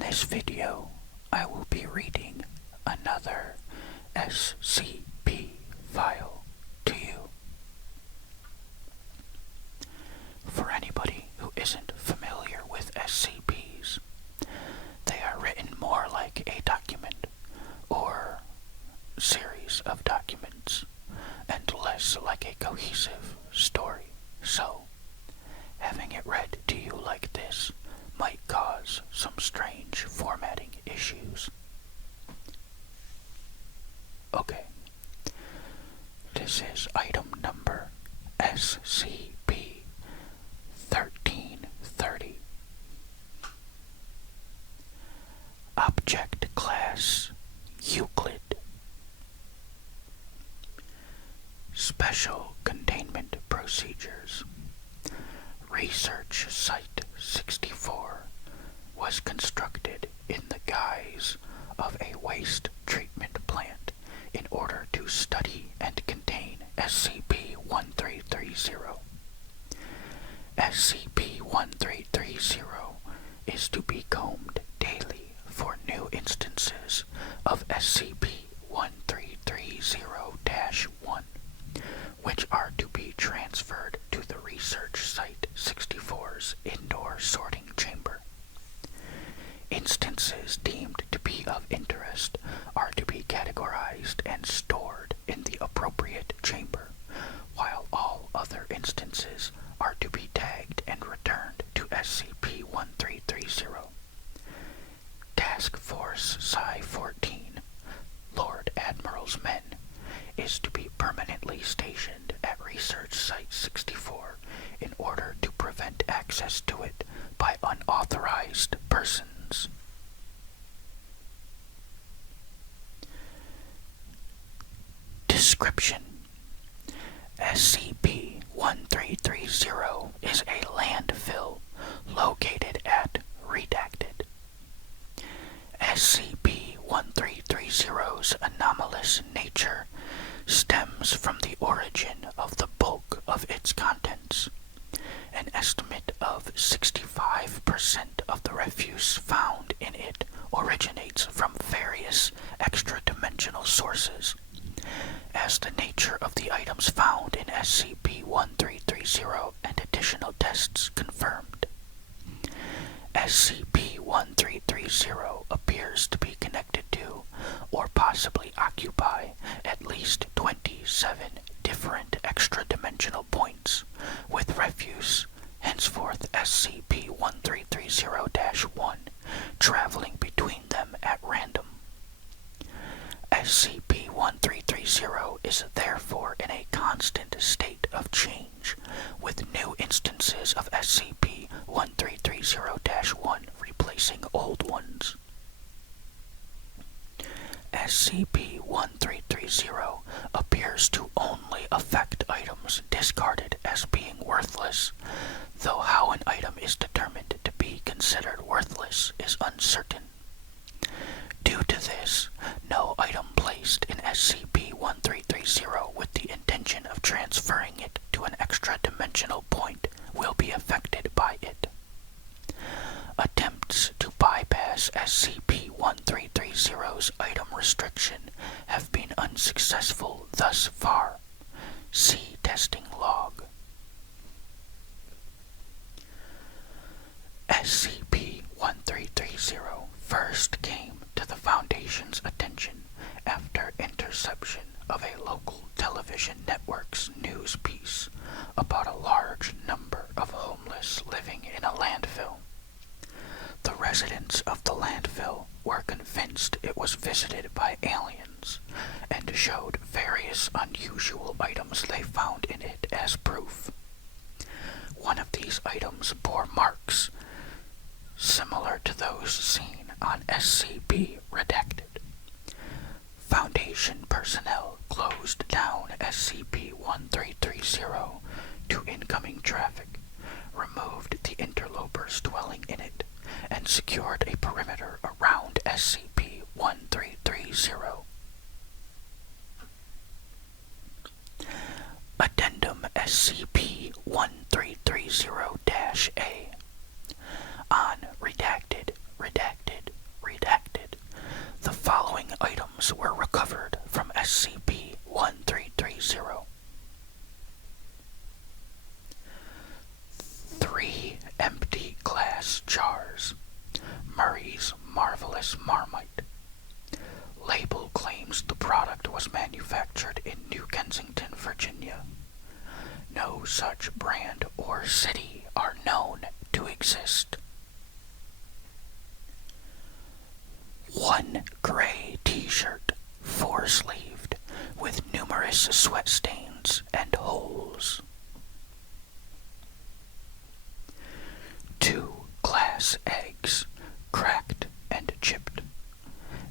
In this video, I will be reading another SCP file to you. For anybody who isn't familiar with SCPs, they are written more like a document or series of documents and less like a cohesive story. So, having it read to you like this might cause some strange formatting issues. Okay, this is item number SCP-1330. Object Class Euclid. Special Containment Procedures. Research Site 64 was constructed in the guise of a waste treatment plant in order to study and contain SCP-1330. SCP-1330 is to be combed daily for new instances of SCP-1330-1, which are to be transferred to the Research Site 64's indoor sorting chamber. Instances deemed to be of interest are to be categorized and stored in the appropriate chamber, while all other instances are to be tagged and returned to SCP-1330. Task Force Psi-14, Lord Admiral's men, is to be permanently stationed at Research Site 64 in order to prevent access to it by unauthorized persons. Description: SCP-1330 is a landfill located at Redacted. SCP-1330's anomalous nature stems from the origin of the bulk of its contents. An estimate of 65% of the refuse found in it originates from various extra-dimensional sources, as the nature of the items found in SCP-1330 and additional tests confirmed. SCP-1330 appears to be connected to, or possibly occupy, at least 27 different extra-dimensional points, with refuse, henceforth SCP-1330-1, traveling between them at random. SCP-1330 is therefore in a constant state of change, with new instances of SCP-1330-1 replacing old ones. SCP-1330 appears to only affect items discarded as being worthless, though how an item is determined to be considered worthless is uncertain. Due to this, no item placed in SCP-1330 with the intention of transferring it to an extra-dimensional point will be affected by it. Attempts to bypass SCP-1330's item restriction have been unsuccessful thus far. See Testing Log. SCP-1330 first came to the Foundation's attention after interception of a local television network's news piece about a large number of homeless living in a landfill. The residents of the landfill were convinced it was visited by aliens and showed various unusual items they found in it as proof. One of these items bore marks similar to those seen on SCP Redacted. Foundation personnel closed down SCP-1330 to incoming traffic, removed the interlopers dwelling in it, and secured a perimeter around SCP-1330. Addendum SCP-1330-A. On Redacted Virginia. No such brand or city are known to exist. One gray t-shirt, 4-sleeved, with numerous sweat stains and holes. 2 glass eggs, cracked and chipped,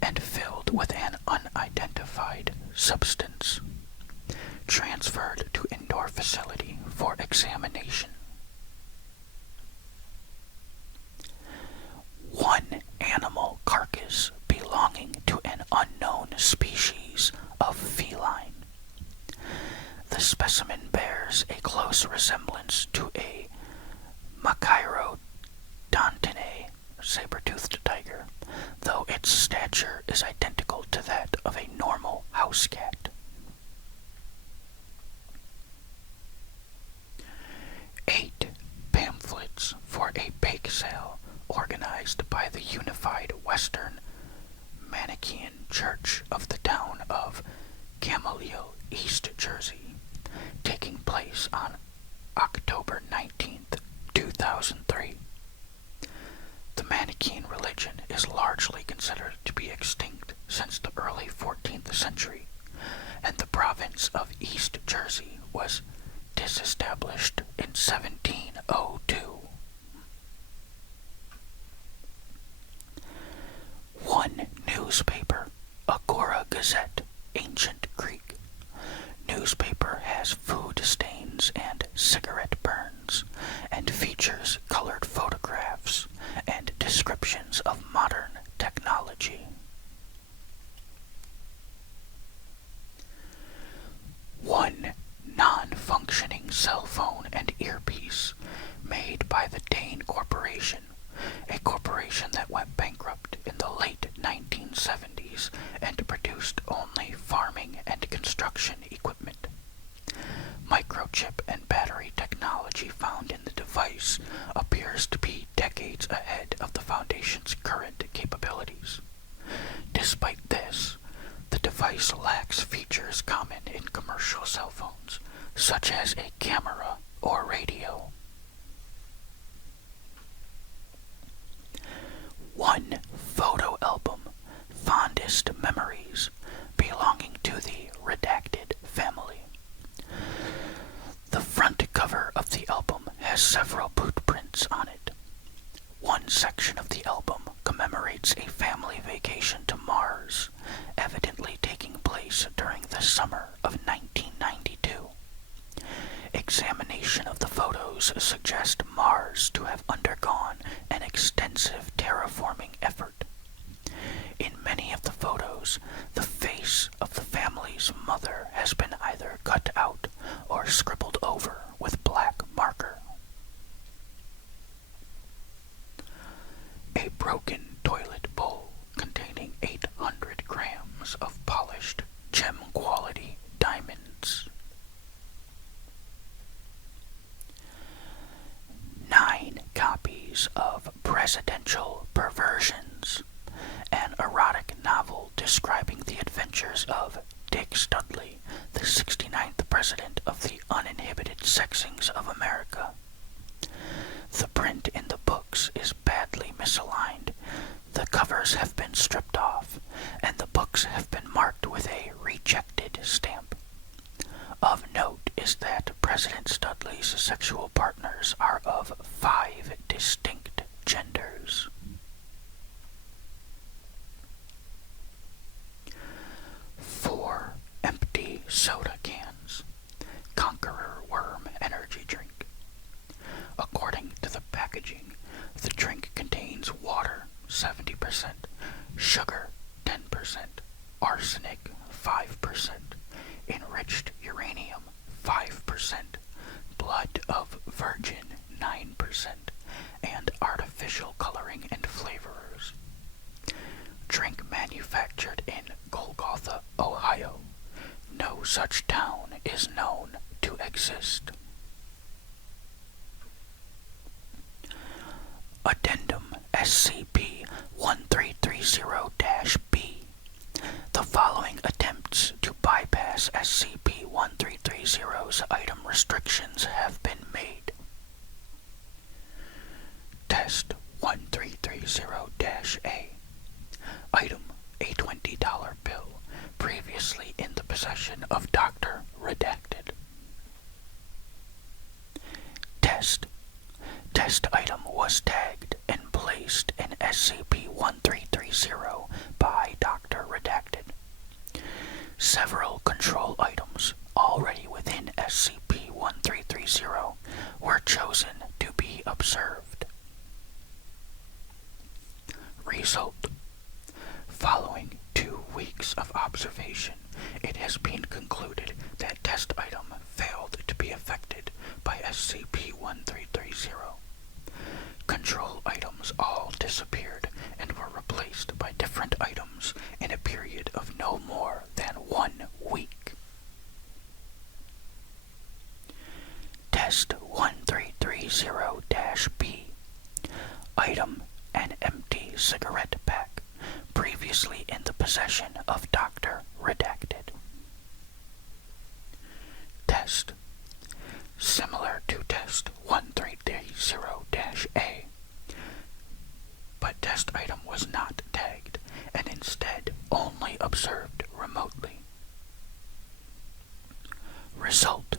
and filled with an unidentified substance, transferred to indoor facility for examination. 1 animal carcass belonging to an unknown species of feline. The specimen bears a close resemblance to a Machairodontine saber-toothed tiger, though its stature is identical to that of a normal house cat. 8 pamphlets for a bake sale organized by the Unified Western Manichaean Church of the town of Gamaliel, East Jersey, taking place on October 19th, 2003. The Manichaean religion is largely considered to be extinct since the early 14th century, and the province of East Jersey was disestablished in 1702. 1 newspaper, Agora Gazette, Ancient Greek. Newspaper has food stains and cigarette burns, and features colored photographs and descriptions of modern technology. 1 non-functioning cell phone and earpiece made by the Dane Corporation, a corporation that went bankrupt in the late 1970s and produced only farming and construction equipment. Microchip and battery technology found in the device appears to be decades ahead of the Foundation's current capabilities. Despite this, the device lacks features common in commercial cell phones, such as a camera or radio. 1 photo album, Fondest Memories, belonging to the redacted family. The front cover of the album has several boot prints on it. One section of the album commemorates a family vacation to Mars, evidently taking place during the summer of 1992. Examination of the photos suggest Mars to have undergone an extensive terraforming effort. In many of the photos, the face of the family's mother has been either cut out or scribbled over with black marker. A broken toilet bowl containing 800 grams of polished gem-quality diamonds. 9 copies of Presidential Perversions, an erotic novel describing the adventures of Dick Studley, the 69th President of the Uninhibited Sexings of America. The print in the books is badly misaligned. The covers have been stripped off, and the books have been marked with a rejected stamp. Of note is that President Studley's sexual partners are of 5 distinct genders. 4 empty soda cans, Conqueror Worm energy drink. According to the packaging, the drink contains water 70%, sugar 10%, arsenic 5%, enriched uranium 5%, blood of virgin 9%, and artificial coloring and flavorers. Drink manufactured in Golgotha, Ohio. No such town is known to exist. Addendum SCP-1330-B. The following attempts to bypass SCP-1330's item restrictions have been made. Test 1330-A. Item, a $20 bill, previously in the possession of Dr. Redacted. Test. Test item was tagged and placed in SCP-1330 by Dr. Redacted. Several control items already within SCP-1330 were chosen to be observed. Result. Following 2 weeks of observation, it has been concluded that test item failed to be affected by SCP-1330. Control items all disappeared and were replaced by different items in a period of no more than 1 week. Test 1330-B. Item, an empty cigarette pack, previously in the possession of Dr. Redacted. Test. Similar to Test 1330-A, but test item was not tagged and instead only observed remotely. Result.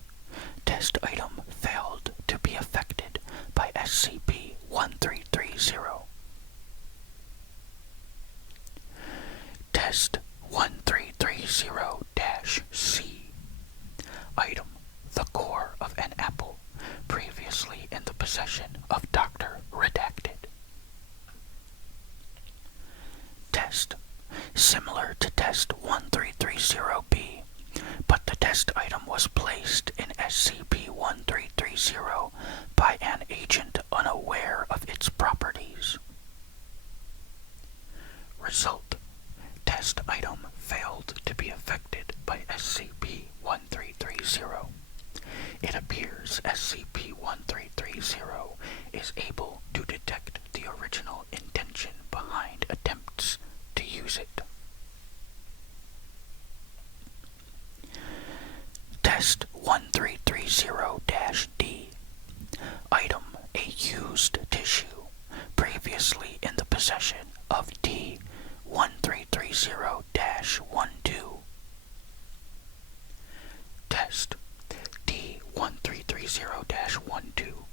Test item failed to be affected by SCP-1330. Test 1330-C. Item, the core of an apple, previously in the possession of Dr. Redacted. Test. Similar to Test 1330-B, but the test item was placed in SCP-1330 by an agent unaware of its properties. Result. Test item failed to be affected by SCP-1330. It appears SCP-1330 is able to detect the original intention behind attempts to use it. Test 1330-D. Item, a used tissue, previously in the possession of D-1330-12. Test. D-1330-12,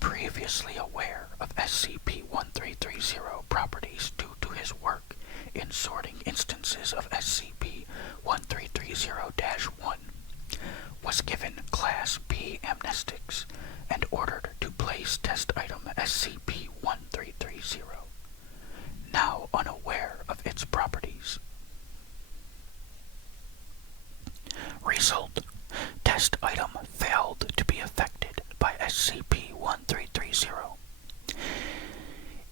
previously aware of SCP-1330 properties due to his work in sorting instances of SCP-1330-1, was given Class B amnestics and ordered to place test item SCP-1330, now unaware of its properties. Result. Test item failed to be affected by SCP-1330.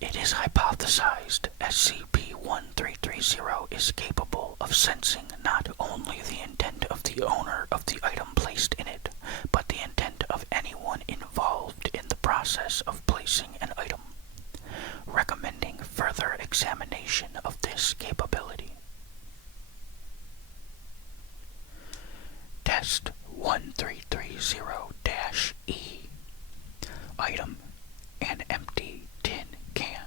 It is hypothesized SCP-1330 is capable of sensing not only the intent of the owner of the item placed in it, but the intent of anyone involved in the process of placing an item, recommending further examination of this capability. Test 1330-E. Item, an empty tin can.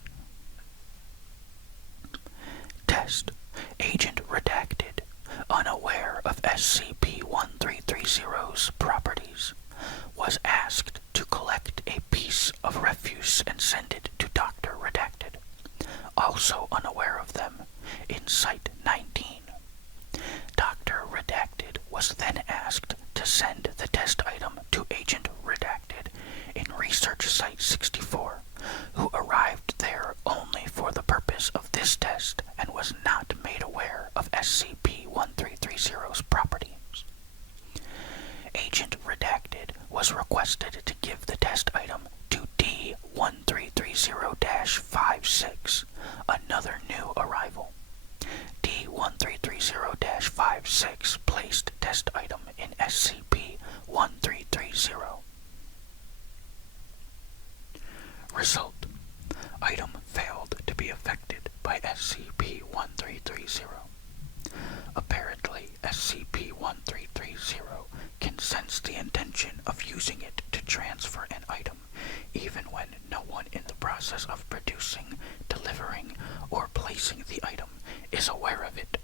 Test. Agent Redacted, unaware of SCP-1330's properties, was asked to collect a piece of refuse and send it to Dr. Redacted, also unaware of them, in Site 19. Dr. Redacted was then asked to send the test item to Agent Redacted in Research Site 64, who arrived there only for the purpose of this test and was not made aware of SCP-1330's properties. Agent Redacted was requested to give the test item to D-1330-56, another new arrival. D-1330-56 placed test item in SCP-1330. Result. Item failed to be affected by SCP-1330. has the intention of using it to transfer an item, even when no one in the process of producing, delivering, or placing the item is aware of it.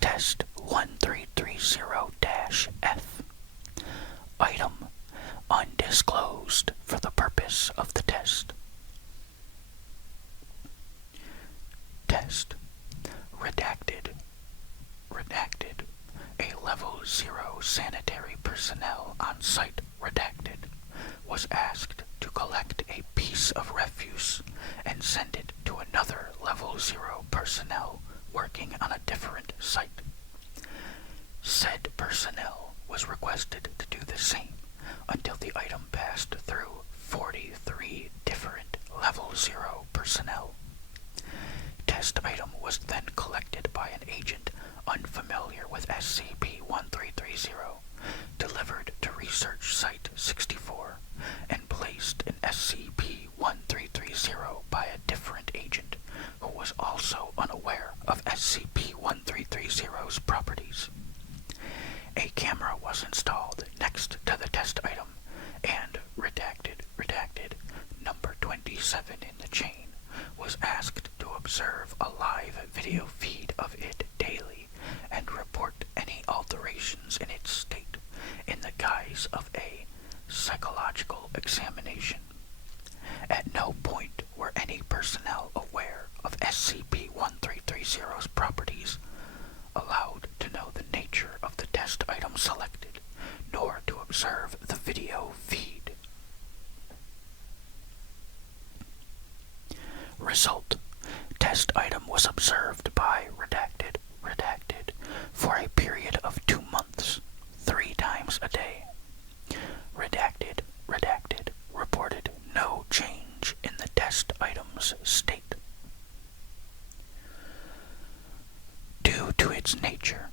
Test 1330-F. Item undisclosed for the purpose of the test. Test redacted. Redacted. A level 0 sanitary personnel on site redacted was asked to collect a piece of refuse and send it to another level 0 personnel working on a different site. Said personnel was requested to do the same until the item passed through 43 different level 0 personnel. Test item was then collected by an agent unfamiliar with SCP-1330, delivered to Research Site 64, and placed in SCP-1330 by a different agent who was also unaware of SCP-1330's properties. A camera was installed next to the test item, and redacted number 27 in the chain was asked to observe a live video feed of it daily and report any alterations in its state in the guise of a psychological examination. At no point were any personnel aware of SCP-1330's properties allowed to know the nature of the test item selected, nor to observe the video feed. Result: test item was observed by redacted for a period of 2 months, 3 times a day. Redacted reported no change in the test item's state. Due to its nature,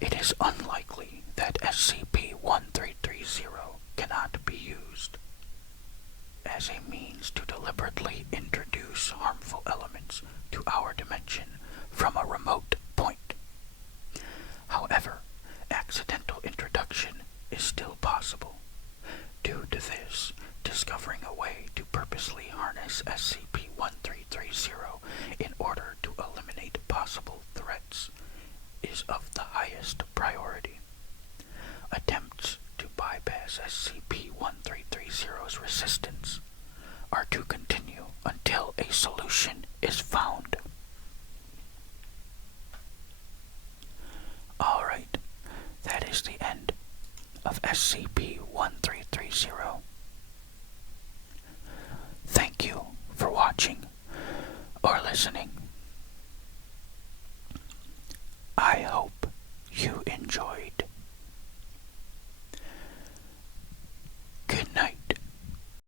it is unlikely that SCP-1330 cannot be used as a means to deliberately introduce harmful elements to our dimension from a remote point. However, accidental introduction is still possible. Due to this, discovering a way to purposely harness SCP-1330 in order to eliminate possible threats is of the highest priority. Attempts to bypass SCP-1330's resistance are to continue until a solution is found. Alright, that is the end of SCP-1330. Thank you for watching or listening. I hope you enjoyed.